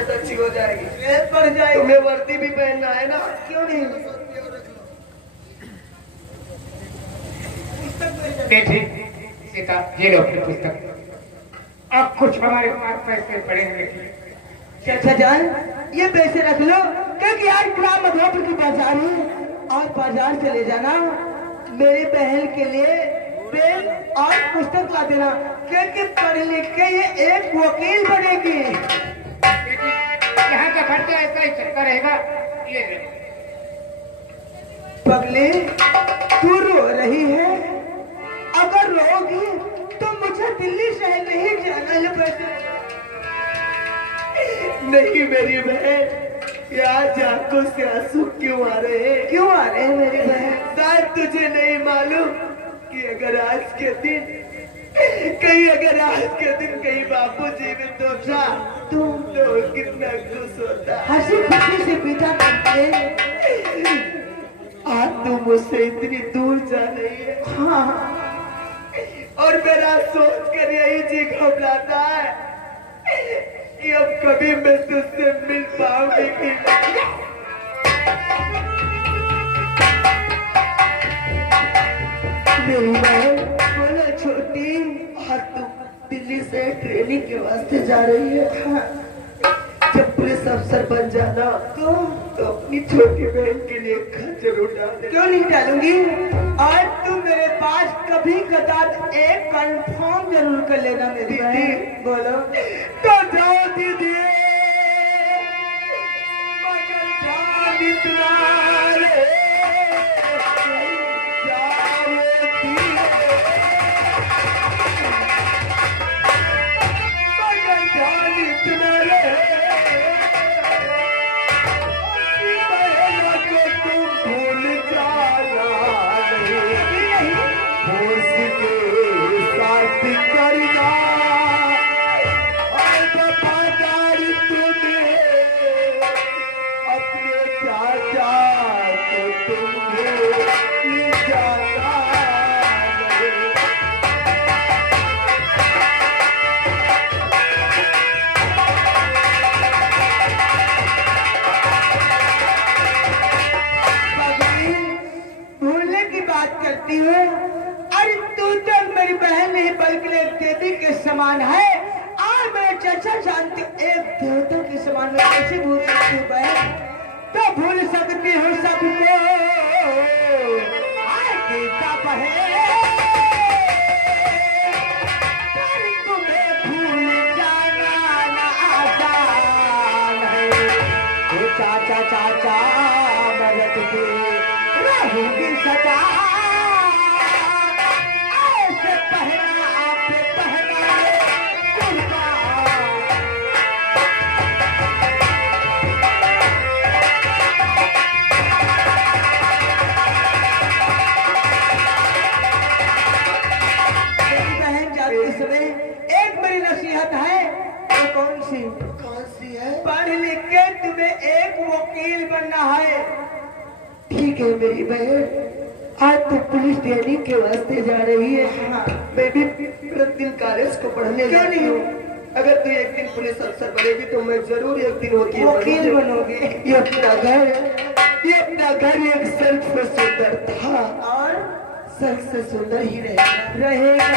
तबीयत अच्छी हो जाएगी, बढ़ जाएगी। तुम्हें वर्दी भी पहनना है ना? क्यों नहीं? ये लो अपनी पुस्तक। अब कुछ हमारे पास पैसे पड़े हैं चाचा जान, ये पैसे रख लो, क्योंकि आज ग्राम मधुपुर की बाजार है और बाजार चले जाना, मेरी बहन के लिए पेन और पुस्तक ला देना, क्योंकि पढ़ लिख के ये एक वकील बनेगी। यहाँ का खर्चा ऐसा ही चलता रहेगा। ये पगले, तू रो रही है, अगर रोगी तो मुझे दिल्ली शहर नहीं जाना है। पैसे नहीं मेरी बहन, यार आंखों से आंसू क्यों आ रहे हैं? क्यों आ रहे हैं मेरी बहन? शायद तुझे नहीं मालूम कि अगर आज के दिन कहीं बापू जीवित होता तो कितना खुश होता। हंसी खुशी से पीछा करते। आज तू मुझसे इतनी दूर जा रही है। हाँ, और मेरा सोच कर यही जी घबराता है कि अब कभी मैं तुझसे मिल पाऊंगी कि नहीं। मेरी बहन बोलो छोटी, और तू दिल्ली से ट्रेनिंग के वास्ते जा रही है। हाँ। जब पुलिस अफसर बन जाना तो अपनी छोटी बहन के लिए घर जरूर डाल दे। क्यों नहीं डालूंगी? और तू मेरे पास कभी कदाच एक कंफर्म जरूर कर लेना मेरी बहन। बोलो तो जाओ दीदी, मगर जान इतना रे, जाओ दीदी, मगर जान इतना रे, बहना को तुम भूल जाना नहीं, उसके साथ करना और वफादारी तुम्हें अपने चाचा को तुम भूल जाना नहीं। भूलने की बात करती हूँ। अरे तू तो मेरी बहन नहीं बल्कि एक देवी के समान है, और मेरे चाचा जानते एक देवता के समान। मैं कैसे भूल सकती हूँ बहन? तो भूल सकती हूँ सबको, आए गीता बहन, पर तुम्हें भूल जाना ना आसान है। ओ चाचा चाचा मदद की रहूंगी सजा, ऐसे पहना आप पहना मेरी बहन जाते समय एक मेरी नसीहत है। वो कौन सी है? पढ़ लिख के तुम्हें एक वकील बनना है। ठीक है मेरी बहन, आज तू पुलिस ट्रेनिंग के वास्ते जा रही है। हाँ। मैं भी प्रतिदिन कॉलेज को पढ़ने क्यों जाती नहीं? हूँ। अगर तू एक दिन पुलिस अफसर बनेगी तो मैं जरूर एक दिन वकील बनोगे। ये अपना घर एक सर्क से सुंदर था और सर्क से सुंदर ही रहेगा।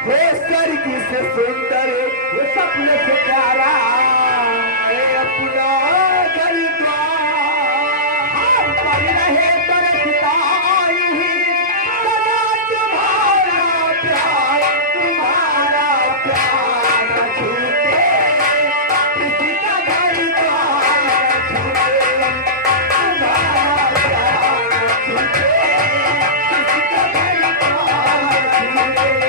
वो स्वर्ग से सुंदर, वो सपने से प्यारा, ये अपना घर द्वार पर रहे बरसता ही सदा तुम्हारा प्यार न छूटे, किसी का घर द्वार न छूटे, तुम्हारा प्यार न छूटे, किसी का घर द्वार न छूटे।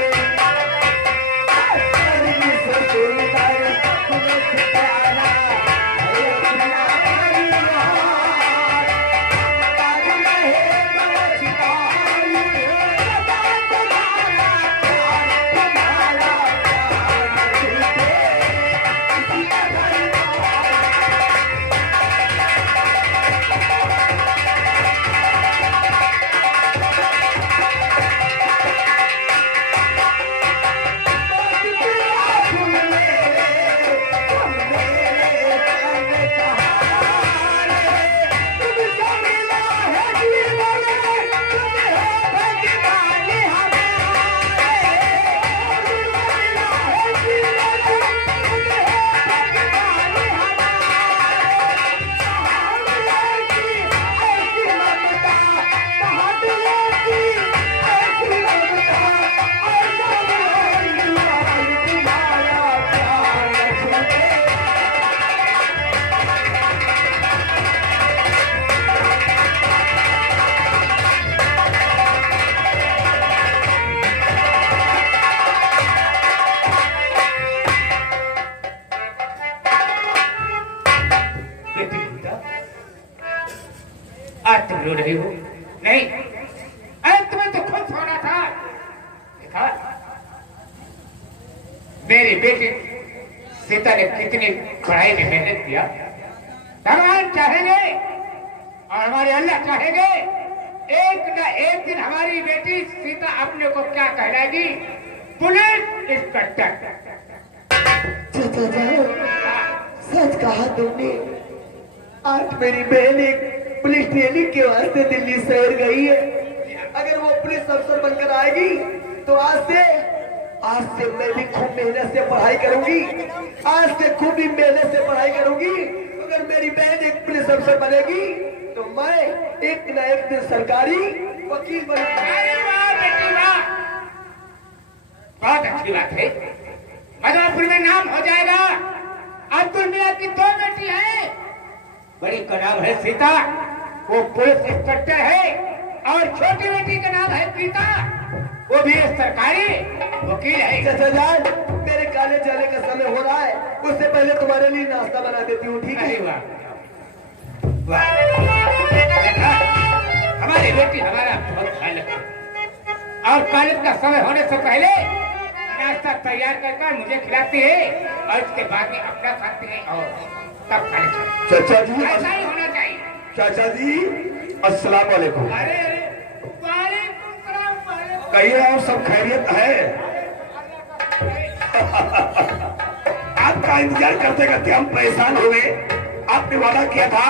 तुम रो रही हो? नहीं, अरे तुम्हें तो खुद होना था। देखा मेरी बेटी सीता ने कितनी पढ़ाई में मेहनत किया। भगवान चाहेंगे और हमारे अल्लाह चाहेंगे एक न एक दिन हमारी बेटी सीता अपने को क्या कहलाएगी? Police inspector. चाचा जान, सच कहा तुमने। आज मेरी बहन एक पुलिस ट्रेनिंग के वास्ते दिल्ली शहर गई है। अगर वो पुलिस अफसर बनकर आएगी तो आज से मैं भी खूब मेहनत से पढ़ाई करूंगी। आज से खूब ही मेहनत से पढ़ाई करूंगी। अगर मेरी बहन एक पुलिस अफसर बनेगी तो मैं एक न एक दिन सरकारी वकील बनूंगा। अरे वाह बेटी वाह, बहुत अच्छी बात है। मधुपुर में नाम हो जाएगा। अब्दुल मियां की 2 बेटी है। बड़ी का नाम है सीता, वो पुलिस इंस्पेक्टर है, और छोटी बेटी का नाम है प्रीता, वो भी सरकारी वकील है। चाचा जान, मेरे कॉलेज जाने का समय हो रहा है, उससे पहले तुम्हारे लिए नाश्ता बना देती हूँ, ठीक है? वाह, हमारी बेटी हमारा बहुत ख्याल रखती और कॉलेज का समय होने से पहले नाश्ता तैयार कर मुझे खिलाती है और उसके बाद में अपना खाती है और तब कॉलेज। चाचा जी, ऐसा ही होना चाहिए। चाचा जी, अस्सलाम वालेकुम। अरे वालेकुम सलाम। कहिए और सब खैरियत है? आपका इंतजार करते करते हम परेशान हो गए। आपने वादा किया था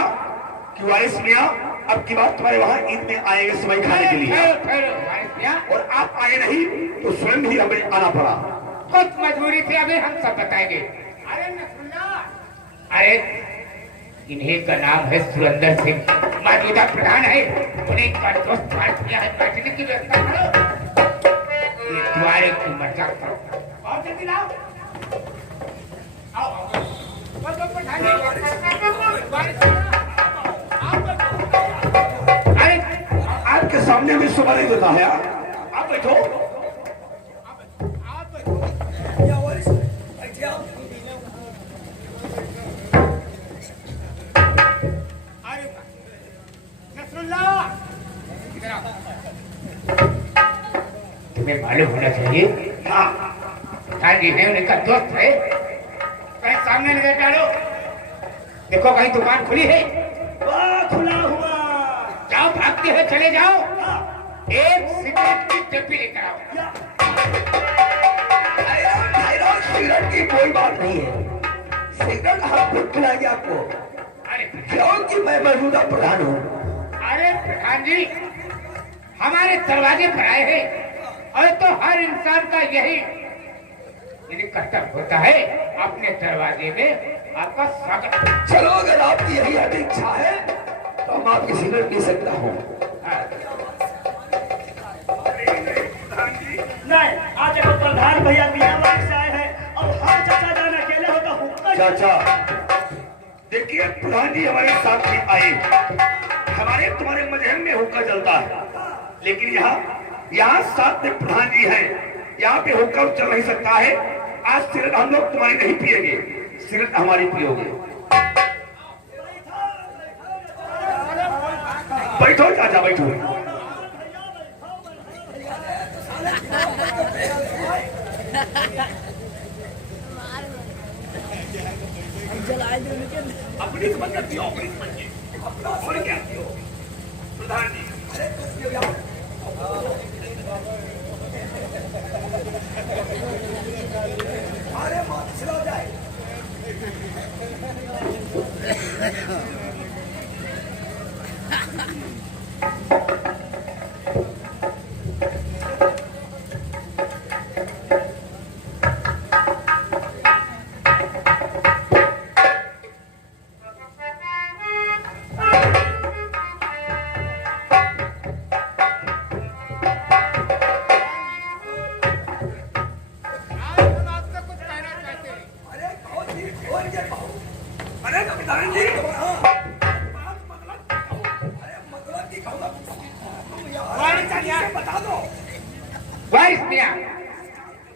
कि वारिस मियां अब की बात तुम्हारे वहाँ ईद में आएंगे सेवई खाने के लिए, और आप आए नहीं तो स्वयं ही हमें आना पड़ा। कुछ मजबूरी थी, अभी हम सब बताएंगे। अरे नसरुल्लाह, अरे इन्हीं का नाम है सुरेंद्र सिंह, मौजूदा प्रधान है। उन्हीं का दोस्त भारत किया है। बैठने की व्यवस्था करो, ये द्वारे की मजाक करो और जल्दी लाओ। आओ आओ, प्रधान आपके सामने में सुबह नहीं देता है। आप बैठो। तुम्हें मालूम होना चाहिए, प्रधान जी है, उनका दोस्त है। कहीं सामने नहीं डालो। देखो कहीं दुकान खुली है? खुला हुआ। जाओ, भागते हुए चले जाओ, एक सिगरेट की डब्बी लेकर आओ। सिगरेट की कोई बात नहीं है, सिगरेट हम खुद पिलाएंगे आपको, अरे क्योंकि मैं मौजूदा प्रधान हूँ। अरे प्रधान जी, हमारे दरवाजे पर आए हैं और तो हर इंसान का यही कर्तव्य होता है अपने दरवाजे में आपका स्वागत। चलो, अगर आपकी यही इच्छा है तो हम आपकी सिगरेट पी सकता हूँ। नहीं, आज एक प्रधान भैया मियाँवाड़ी से आए हैं और हर चाचा जान अकेले हो तो हुक्का। चाचा देखिए, प्रधान जी हमारे साथ में आए, हमारे तुम्हारे मजहब में हुक्का जलता है, लेकिन यहाँ साथ में प्रधान जी हैं, यहाँ पे हुक्का चल नहीं सकता है। आज सिगरेट हम लोग तुम्हारी नहीं पिएंगे, सिगरेट हमारी पियोगे। बैठो चाचा, बैठो। अपनी समझ करती हो, अपनी समझिए, और क्या हो प्रधान जी। अरे मत चला जाए। वारिस मियां,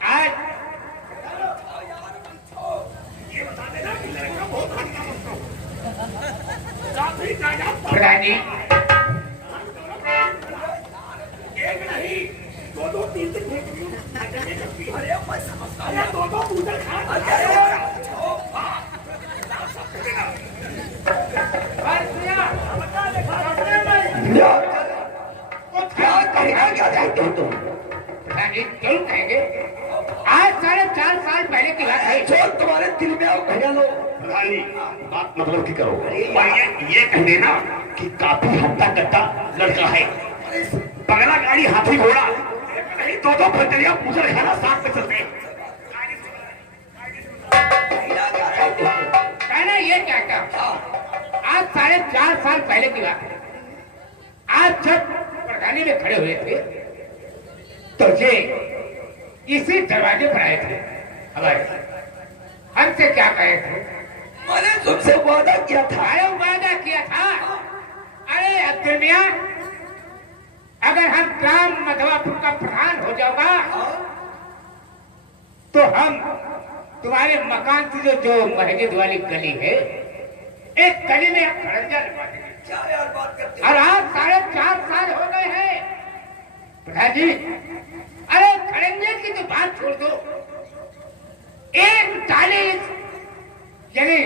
आज प्रधान जी अरे मैं समझता हूँ दोनों पूजा खा क्या कहेगा, क्या चाहते हो तुम? जरूर कहेंगे। आज 4.5 साल पहले की बात है। जो तुम्हारे दिल में आओ कह लो। प्रधान जी बात मतलब की करो। और ये कह देना कि काफी हट्टा कट्टा लड़का है, पगला गाड़ी हाथी घोड़ा नहीं, दो फटरिया पूजा खाना साथ में चलते हैं। कहना ये क्या था, आज 4.5 साल पहले की बात है। आज जब प्रधानी में खड़े हुए थे तो ये इसी दरवाजे पर आए थे। हमारे हमसे क्या कहे थे? मैंने तुमसे वादा किया था। अरे वादा किया था। अरे अब्दुल मियां, अगर हम ग्राम मधवापुर का प्रधान हो जाऊंगा तो हम तुम्हारे मकान की जो मस्जिद वाली गली है, एक गली में खड़ंजा लगवा देंगे। क्या यार बात करते हो? और आज 4.5 साल हो गए हैं प्रधान जी। अरे खड़ंजे की तो बात छोड़ दो, 140 यानी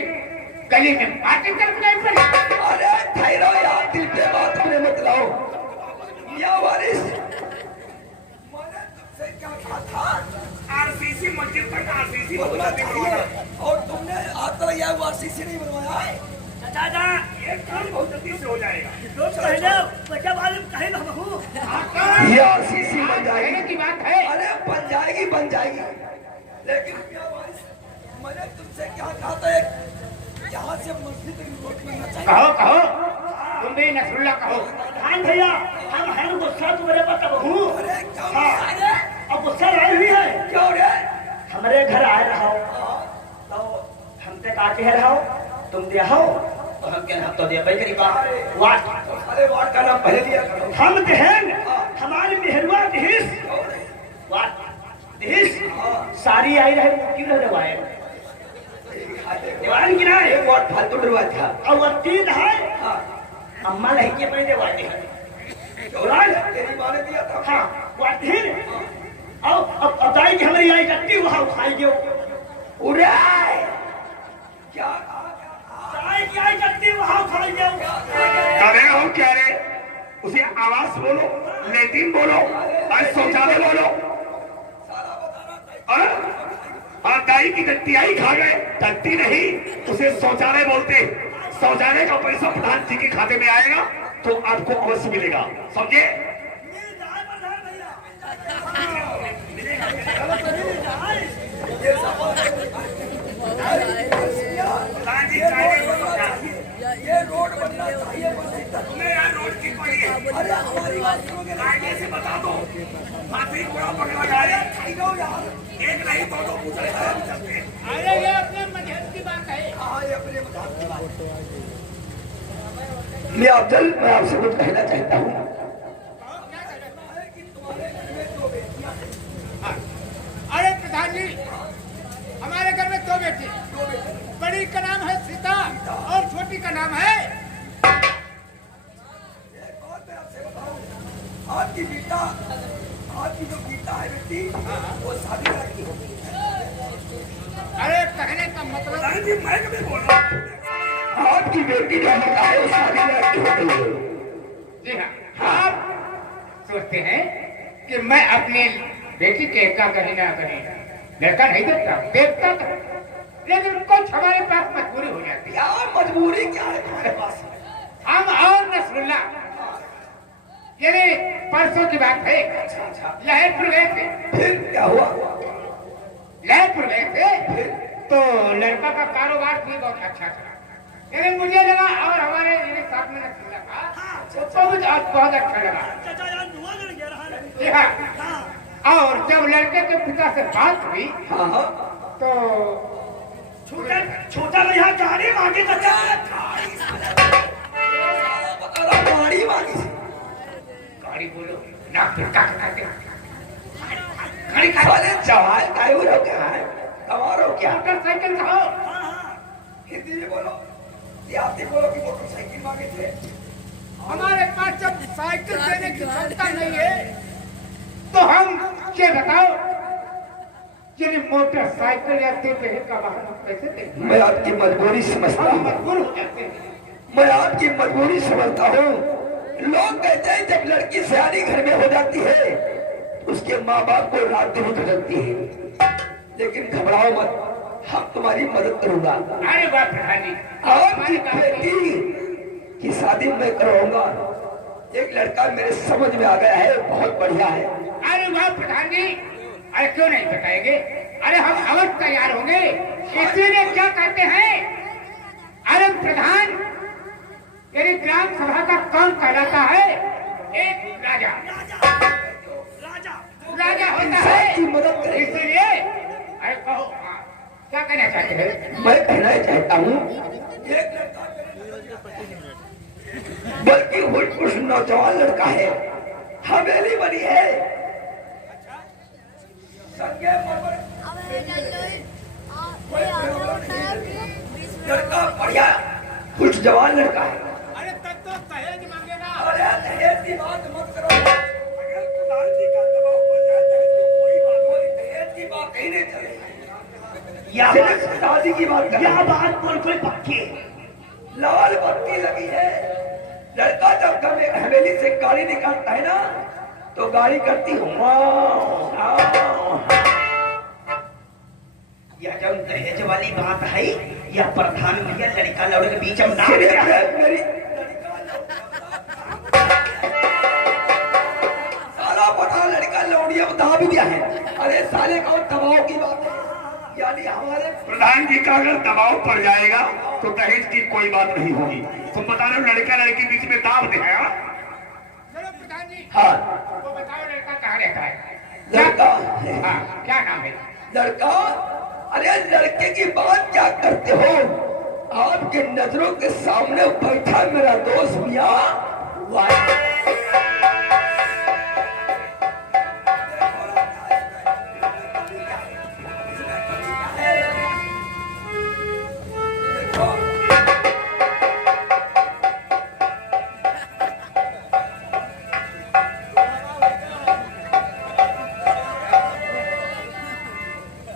गली में पार्टी तक नहीं पड़ी। अरे ठहरो यार, दिल पे बात अपने मत लाओ। या वारिस, मैंने तुमसे क्या कहा था? आरसीसी मस्जिद तक आरसीसी बनवाना चाहिए, और तुमने आज तक यह आरसीसी नहीं बनवाया है। चाचा ये काम बहुत जल्दी से हो जाएगा। ये आरसीसी बन कहने जाएगी। की बात है। अरे बन जाएगी, बन जाएगी। लेकिन क्या वारिस, मैंने तुमसे क्या कहा था, एक यहाँ से मस्जिद रोड बनना चाहिए। कहो कहो, तुम भी नसरुल्ला कहो। हाँ भैया, हम हैं गुस्सा तुम्हारे बहू। अरे क्या अरे अब गुस्सा आई हुई है। क्यों रे? हमारे घर आए रहो तो हमसे का कह रहा हो, तुम दे हो तो हम क्या, हम तो दे भाई करीबा वाट। अरे वाट का नाम पहले लिया करो। हम देहन हमारी मेहरुआ देहिस वाट देहिस सारी आई रहे, क्यों रहे दवाए दीवान की ना है। एक वाट फालतू डरवा था। और वो 3 है हाँ, अम्मा लही के अपने दवाए दे तेरी माँ ने दिया था। हाँ वाट ही अब दाई की हमारी आई टट्टी वहां उठाई गयो। उड़े क्या दाई की आई टट्टी वहां उठाई गयो। अरे हो क्या रे, उसे आवाज बोलो, लेटिन बोलो और शौचालय बोलो। और दाई की टट्टियाई खा गए, टट्टी नहीं उसे शौचालय बोलते। शौचालय का पैसा प्रधान जी के खाते में आएगा तो आपको अवश्य मिलेगा, समझे? ये रोड बनना चाहिए मस्जिद तक। तुम्हें यार रोड की पड़ी है। अरे हमारी बात सुनोगे ना? आगे से बता दो, हाथी घोड़ा पकड़ा जाए, ठहरो यार। एक नहीं दो पूछे चलते हैं। अरे ये अपने मजहब की बात है। हाँ, ये अपने मजाक की बात है। मैं अफजल, मैं आपसे कुछ कहना चाहता हूँ। अरे प्रधान जी, हमारे घर में 2 बेटी, बड़ी का नाम है सीता और छोटी का नाम है। आपकी बेटा, आपकी जो बेटा है बेटी, वो शादी की हो गई। अरे कहने का मतलब, प्रधान जी मैं कभी बोल रहा हूँ, आपकी बेटी जो बेटा है वो शादी की हो गई है। जी हाँ, आप सोचते हैं कि मैं अपनी बेटी के का कहीं ना कहीं लड़का नहीं देखता था, लेकिन कुछ हमारे पास मजबूरी हो जाती है। क्या मजबूरी क्या है तुम्हारे पास? हम और नसरुल्ला, यानी परसों की बात है, लहरपुर गए थे। फिर क्या हुआ? लहरपुर गए थे तो लड़का का कारोबार भी बहुत अच्छा था, यानी मुझे लगा और हमारे साथ में नसरुल्ला था तो मुझे बहुत अच्छा लगा। जी हाँ, और जब लड़के के पिता से बात हुई हाँ हाँ, तो छोटा भैया गाड़ी मांगे चाचा। गाड़ी मांगी थी। गाड़ी बोलो ना, फिर क्या करते गाड़ी खा अरे जवान ड्राइवर हो क्या है? सवार हो क्या? मोटरसाइकिल कहो। हिंदी में बोलो, देहाती बोलो कि मोटरसाइकिल मांगे थे। हमारे पास जब साइकिल देने की क्षमता नहीं है तो हम ये बताओ यानी मोटरसाइकिल या दोपहर का वाहन हम कैसे देंगे? मैं आपकी मजबूरी समझता हम हूँ, मजबूर हो जाते हैं। मैं आपकी मजबूरी समझता हूँ। लोग कहते हैं जब लड़की सयानी घर में हो जाती है उसके माँ बाप को रात दिन धड़कती है, लेकिन घबराओ मत, हम तुम्हारी मदद करूंगा। अरे वाह प्रधान जी, आपकी बेटी की शादी मैं करवाऊंगा। एक लड़का मेरे समझ में आ गया है, बहुत बढ़िया है। अरे वाह प्रधान जी, अरे क्यों नहीं बताएंगे? अरे हम अवश्य तैयार होंगे। इसीलिए क्या कहते हैं, अरे प्रधान यदि ग्राम सभा का काम कहलाता है एक राजा राजा होता है, की मदद करें। इसलिए अरे कहो हाँ, क्या कहना चाहते हैं? मैं कहना चाहता हूँ बल्कि कुछ नौजवान लड़का है, हवेली बनी है, लड़का बढ़िया कुछ जवान लड़का है। अरे तब तो दहेज मांगेगा। अरे दहेज की बात मत करो, अगर प्रधान जी का दबाव पड़ जाए तो कोई बात नहीं, दहेज की बात ही नहीं चलेगी। सिर्फ शादी की बात कर, यह बात बिल्कुल पक्की। लाल बत्ती लगी है, लड़का जब हवेली से गाड़ी निकालता है ना तो गाड़ी करती हूँ यह जब दहेज वाली बात है, यह प्रधान भैया लड़का लौड़े के बीच में ना मेरी साला पता लड़का लौड़िया बता भी दिया है। अरे साले का दबाव की बात है, यानी हमारे प्रधान जी का अगर दबाव पड़ जाएगा तो दहेज की कोई बात नहीं होगी। तुम बता रहे हो लड़का लड़की बीच में दाव दिखाया। चलो प्रधान जी, हाँ वो बताओ लड़का कहाँ रहता है? लड़का हाँ, क्या नाम है? लड़का, अरे लड़के की बात क्या करते हो? आपके नजरों के सामने बैठा मेरा दोस्त मियां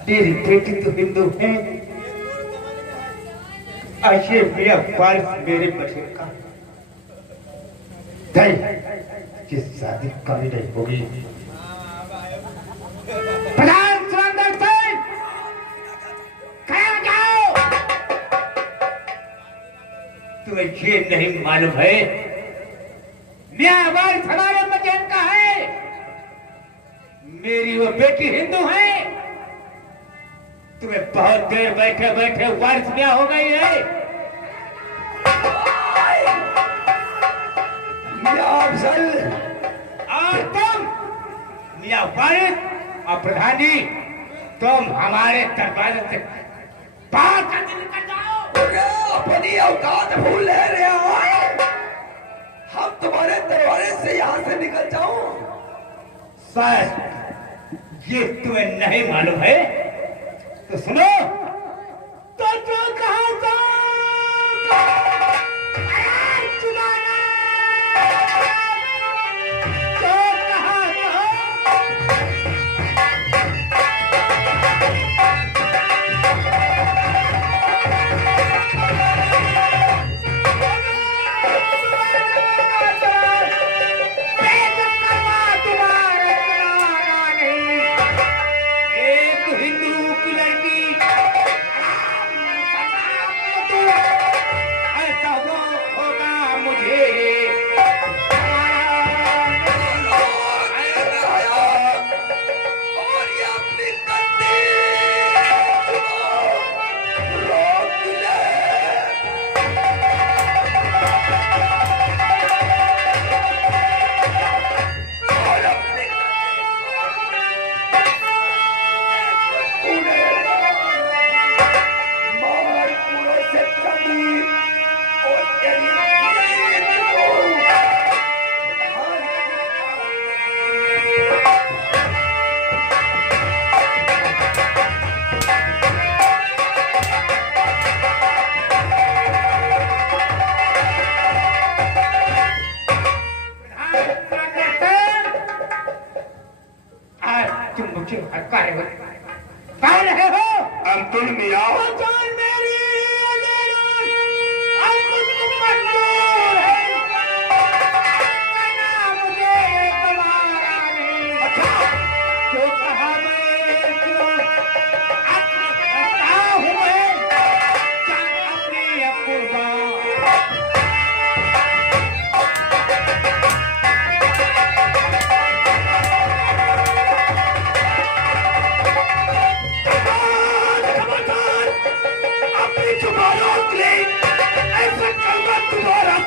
तेरी बेटी तो हिंदू है, ऐसे मेरा वारिस मेरे बच्चे का जिस शादी कभी नहीं होगी। प्रधान सुरेंद्र सिंह, कहाँ जाओ? तुम्हें ये नहीं मालूम है मेरा वारिस हमारे मजहब का है, मेरी वो बेटी हिंदू है। तुम्हें बहुत देर बैठे बैठे वारिस ब्याह हो गई है। अफजल और तुम मियां वारिस और प्रधान जी, तुम हमारे दरवाजे से बाहर करके निकल जाओ। अपनी औकात भूल रहे हो, हम तुम्हारे दरवाजे से यहाँ से निकल जाओ। सर ये तुम्हें नहीं मालूम है तो सुनो, तो जो कहा था चुनाना, जो कहा था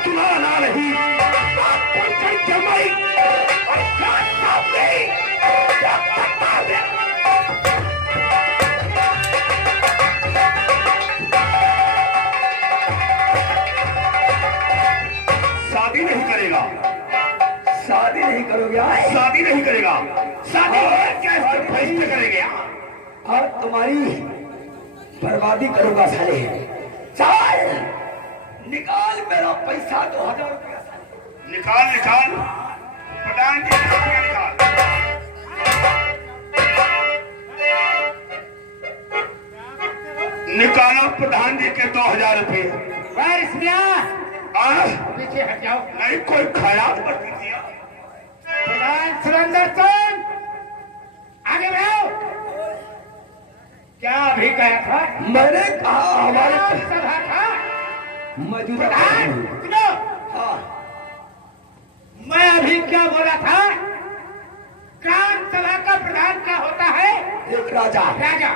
तुलाना नहीं, आपको चल जमाई और जान सामने क्या करता है। शादी नहीं करेगा, शादी नहीं करोगे शादी नहीं करेगा, शादी कैसे फैसले करेंगे और तुम्हारी बर्बादी करूंगा साले। चल निकाल मेरा पैसा 2000 रुपया। निकाल निकाल प्रधान जी निकाल। निकालो प्रधान जी के 2000 रुपये। पीछे हट जाओ। नहीं कोई खराब मत कीजिए। प्रधान सुरेंद्र सिंह आगे बढ़ो। क्या अभी कहा था? मैंने कहा हमारे सभा था मौजूदा प्रधान सुनो। हाँ मैं अभी क्या बोला था? ग्राम सभा का प्रधान क्या होता है? एक राजा। राजा।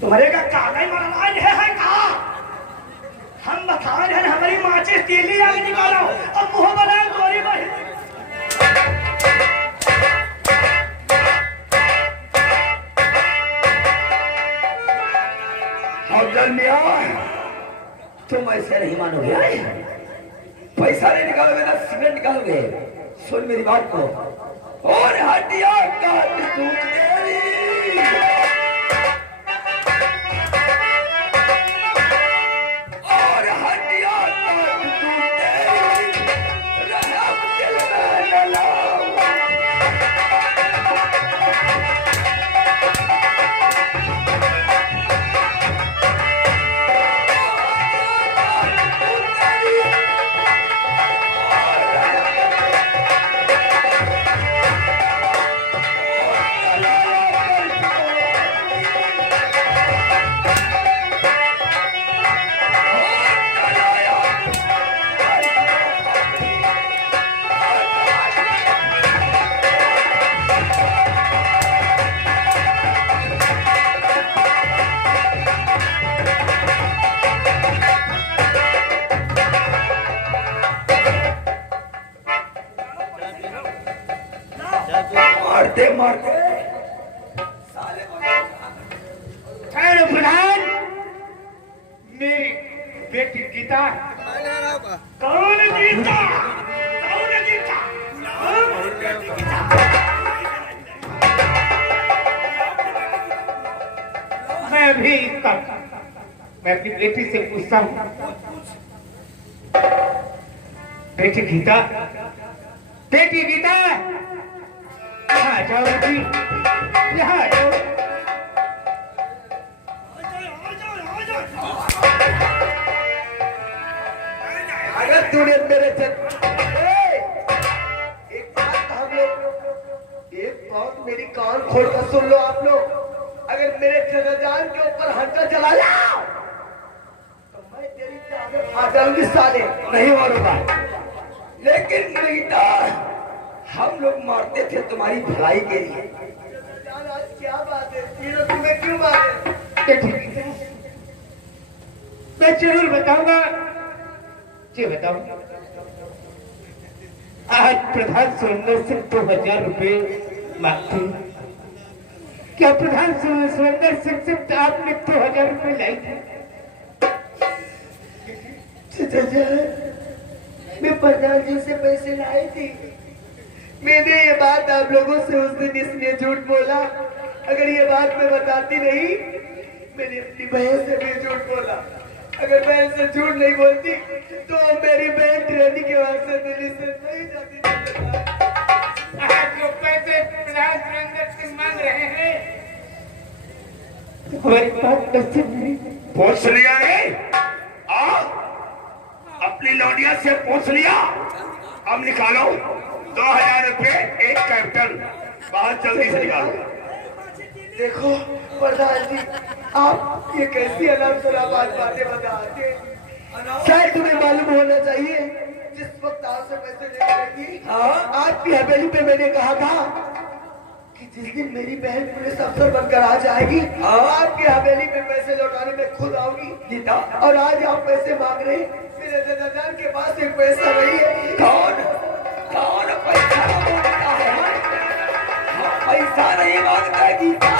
तुम्हारे का कागज मरवाज है कहा? हम बता रहे हैं हमारी माचिस तेली आगे निकालो और मुंह बनाओ गोरी बही। तुम ऐसे नहीं मानोगे। पैसा नहीं निकालोगे ना सिगरेट निकालोगे। सुन मेरी बात को। और हड्डियां काट दूं तेरी। और हड्डियां काट दूं तेरी। रहम दिल में न लाऊं। मारते मारते साले ठहरो प्रधान। मेरी बेटी गीता। कौन जीता? कौन जीता? मैं भी तक मैं अपनी बेटी से पूछता हूँ। बेटी गीता, बेटी गीता, यहाँ आ जाओ बेटी, यहाँ आ जाओ। अगर तूने मेरे एक बात हम लोग, एक बात मेरी कान खोल कर सुन लो आप लोग। अगर मेरे चजाजान के ऊपर हंटर चला जाओ तो मैं तेरी चादर फाड़ डालूंगी साले। नहीं मारूंगा। लेकिन गीता, हम लोग मारते थे तुम्हारी भलाई के लिए। आज क्या बात है? तीनों तुम्हें क्यों मारे? मैं जरूर बताऊंगा। जी बताओ। आज प्रधान सुरेंद्र सिंह 2000 रुपए मांगते। क्या प्रधान सुरेंद्र सिंह से आपने 2000 रुपए लाई थे? मैं प्रधान जी से पैसे लाई थी। मैंने ये बात आप लोगों से उस दिन इसलिए झूठ बोला। अगर ये बात मैं बताती नहीं, मैंने अपनी बहन से भी झूठ बोला। अगर मैं इनसे झूठ नहीं बोलती तो मेरी बहन ट्रेनिंग के वास्ते दिल्ली से नहीं जाती। आज जो पैसे प्रधान सुरेंद्र सिंह मांग रहे हैं हमारी बात नसीब नहीं। पूछ लिया रे? अपनी लौंडिया से पूछ लिया? अब निकालो 2000 रुपए एक कैप्टन। बाहर जल्दी से निकालो। देखो प्रधान जी, आप ये कैसी अनाप शनाप बातें बताते। शायद तुम्हें मालूम होना चाहिए, जिस वक्त आपसे पैसे लेने लगी आपकी हवेली पे मैंने कहा था कि जिस दिन मेरी बहन पुलिस अफसर बनकर आ जाएगी, आपकी हवेली में पैसे लौटाने में खुद आऊंगी गीता, और आज आप पैसे मांग रहे हैं। मेरे दादाजान के पास एक पैसा नहीं है। कौन कौन पैसा मांगता है? हम पैसा नहीं मांगता गीता,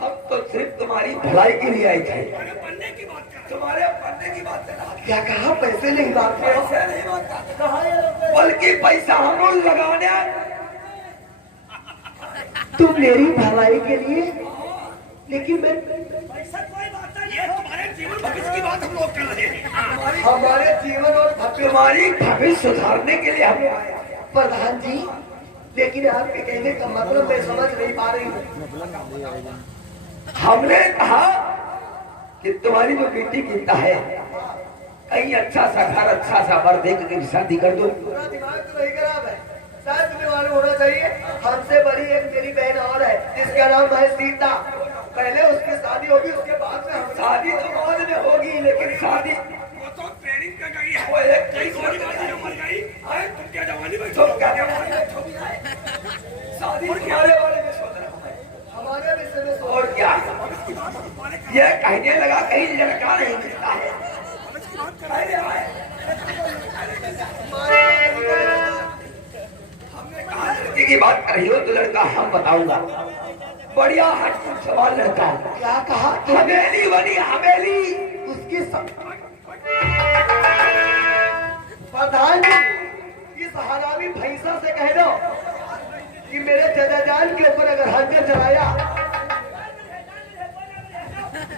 हम तो सिर्फ तुम्हारी भलाई के लिए आए थे, तुम्हारे बनने की बात कर रहा। क्या कहा? पैसे नहीं मांगते हो? पैसे नहीं मांगता, बल्कि पैसा हम लोग लगाने आए। तुम मेरी भलाई के लिए, लेकिन मैं ये तुम्हारे जीवन भविष्य की बात हम लोग कर रहे हैं। हमारे जीवन और तुम्हारी भविष्य सुधारने के लिए हम लोग आए। प्रधान जी, लेकिन आपके कहने का मतलब मैं समझ नहीं पा रही हूँ। हमने कहा कि तुम्हारी जो बेटी गीता है, कहीं अच्छा सा घर, अच्छा सा वर देख के शादी कर दो। पूरा दिमाग तो नहीं खराब है, शायद तुम्हें मालूम होना चाहिए हमसे बड़ी एक मेरी बहन और है जिसका नाम है सीता। पहले उसकी शादी होगी, उसके बाद में हम शादी तो बाद में होगी, लेकिन शादी वो तो ट्रेनिंग पे गई है। वो एक कई गोली बाजी में मर गई। आए तुम क्या जवानी में तुम क्या जवानी में छोड़ी आए? शादी के आने वाले में सोच रहा हूं मैं। हमारे विषय में और क्या ये कहने लगा कहीं लड़का नहीं मिलता है। हमने कहा लड़के की बात कर रही हो तो लड़का हम बताऊंगा। बढ़िया हट सवाल लड़का है। क्या कहा? हवेली बनी हवेली उसकी प्रधान जी, इस हरामी भैंसा से कह दो कि मेरे चाचाजान के ऊपर अगर हंजर चलाया,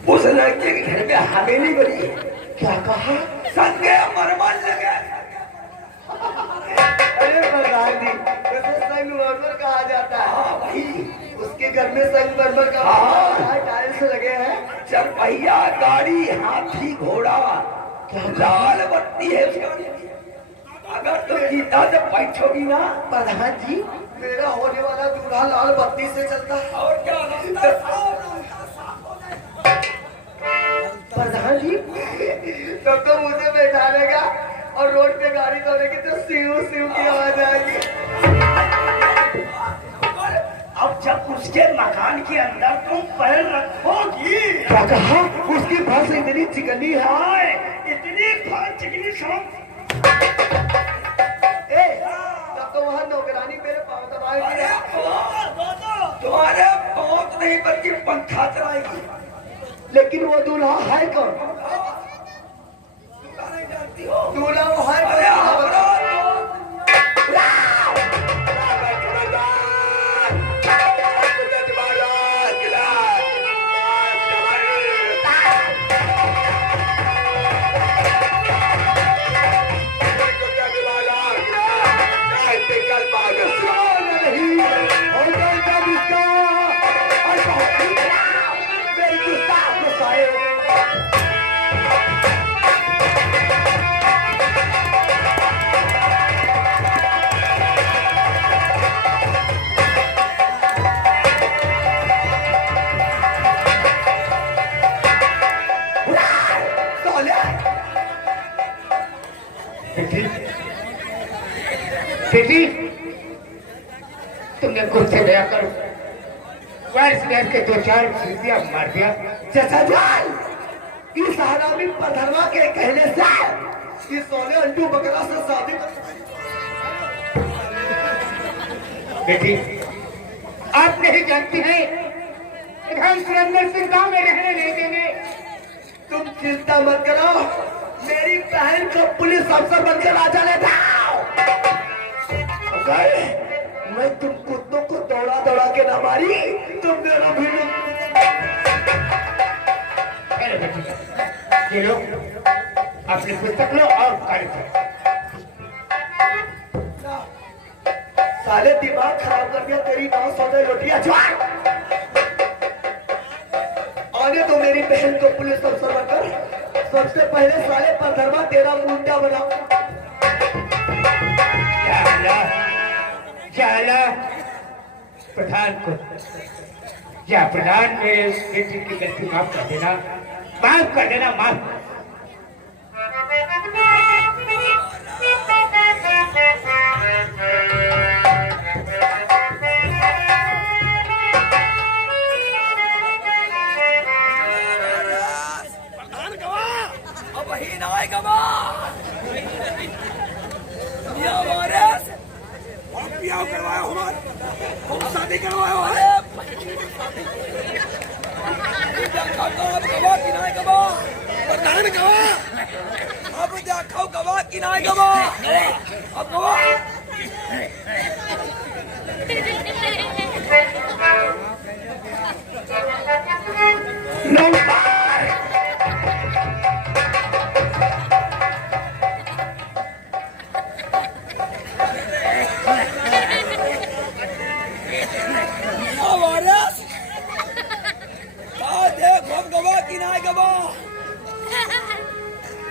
उस लड़के के घर में हवेली बनी है। क्या कहा? संगे मरमर लगे। अरे प्रधान जी, वैसे संगमरमर कहा जाता है। हाँ भाई, उसके घर में संगमरमर का हाँ। टाइल्स लगे हैं। चरपहिया गाड़ी, हाथी घोड़ा, लाल बत्ती है उस गाड़ी में। अगर तुम गीता से बैठोगी ना प्रधान जी, मेरा होने वाला दूल्हा लाल बत्ती से चलता है। और क्या प्रधान जी, तब तो मुझे बैठा लेगा और रोड पे गाड़ी दौड़ेगी तो सिउ सिउ की आवाज आएगी। अब जब उसके मकान के अंदर तुम पैर रखोगी। क्या कहा? उसकी फर्श इतनी चिकनी है, इतनी चिकनी समझ। तब तो वहाँ नौकरानी मेरे पाँव दबाएगी। तुम्हारे पाँव नहीं बल्कि पंखा चलाएगी। लेकिन वो दूल्हा है कौन? नहीं जानती हो दूल्हा वो है अरे कौन? बेटी, तुमने गुस्से दया कर वायरस गैस के 2-4 सीटियां मार दिया। चाचाजान, इस हरामी पधरवा के कहने से इस सोने अंटू बकरा से शादी कर। बेटी, आप नहीं जानती हैं कि हम सुरेंद्र सिंह गांव में रहने नहीं देंगे। तुम चिंता मत करो, मेरी बहन को पुलिस अफसर बनकर आ जाने दो। मैं तुम कुत्तों को दौड़ा दौड़ा के ना मारी, तुम मेरा भी चलो बेटी, ये लो अपनी पुस्तक लो और कार्य करो। साले दिमाग खराब कर दिया तेरी 900 रोटियां ज्वार। आने तो मेरी बहन को पुलिस अफसर बनकर, सबसे पहले साले पधरवा तेरा मुंडा बनाओ। जाला प्रधान को या प्रधान मेरे बेटी की गलती माफ कर देना, माफ कर देना, माफ। शादी करवाओ है गवा कि नहीं गवा प्रधान गवा अब देखो गवा कि नहीं गवा अब गवा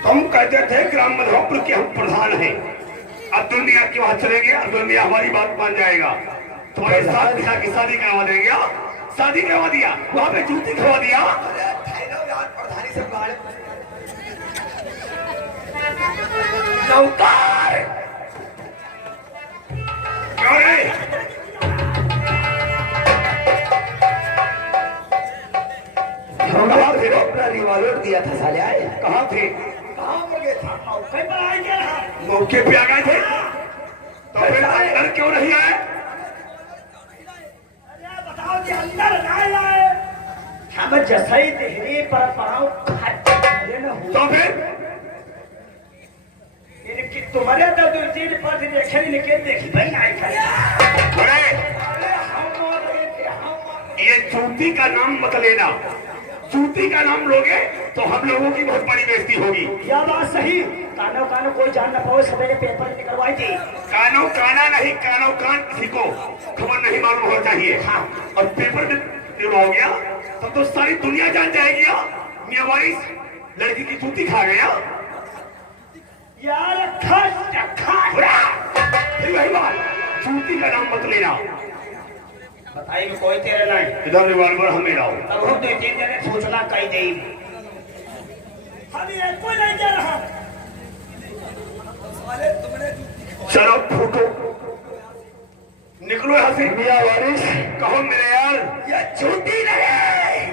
हम कहते थे ग्राम मधुपुर के हम प्रधान हैं। अब्दुल मियाँ के वहाँ चले गए, अब्दुल मियाँ हमारी बात मान जाएगा, तुम्हारे साथ पिता की शादी करवा देंगे। शादी करवा दिया, वहाँ पे जूती करवा दिया। प्रधानी से बाहर नौकर क्यों रे? कहाँ थे? अपना रिवॉल्वर दिया था साले आए कहाँ थे? कहाँ पर गए थे? मौके पर आए क्या रहा मौके पे आ गए थे तो फिर अंदर क्यों नहीं आए? बताओ जी अंदर लाए लाए हम जैसा ही देहरी परंपराओं खाते न हो तो फिर इनकी तुम्हारे तो दूसरी पर देखे लेकिन देखी भाई आए खड़े अरे हम और रहे थे हम ये जूती का नाम मत लेना, जूती का नाम लोगे तो हम लोगों की बहुत बड़ी बेइज्जती होगी। यह बात सही कानो कानो कोई जान न पाओ सवेरे पेपर निकलवाई थी कानो काना नहीं, कानो कान किसी को खबर नहीं मालूम होना चाहिए। हाँ, और पेपर में हो गया तब तो सारी दुनिया जान जाएगी। मियां वारिस लड़की की जूती खा गया यार खस खस वही बात, जूती का नाम मत लेना। बताइए कोई तेरे नहीं इधर रिवॉल्वर हमें लाओ। अब हम 2-3 जने सूचना कही दे हम ये कोई नहीं दे रहा साले तुमने चलो फूटो, निकलो यहाँ से। मियां वारिस कहो मेरे यार, ये झूठी नहीं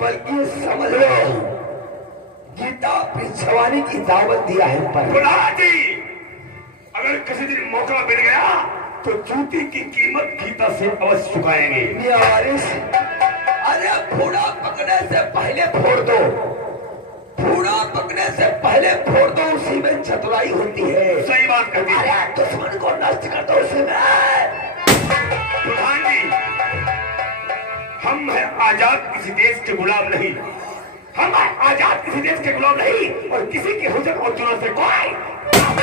बल्कि समझ लो गीता अपनी जवानी की दावत दिया है पर प्रधान जी अगर किसी दिन मौका मिल गया तो जूती की कीमत गीता से अवश्य चुकाएंगे। मियां वारिस अरे फूड़ा पकने से पहले फोड़ दो, फूड़ा पकने से पहले फोड़ दो, उसी में चतुराई होती है। सही बात कहती है। अरे दुश्मन को नष्ट कर दो उसी में। प्रधान जी हम हैं आजाद किसी देश के गुलाम नहीं, हम आजाद किसी देश के गुलाम नहीं और किसी की हुजत और जुर्रत से कोई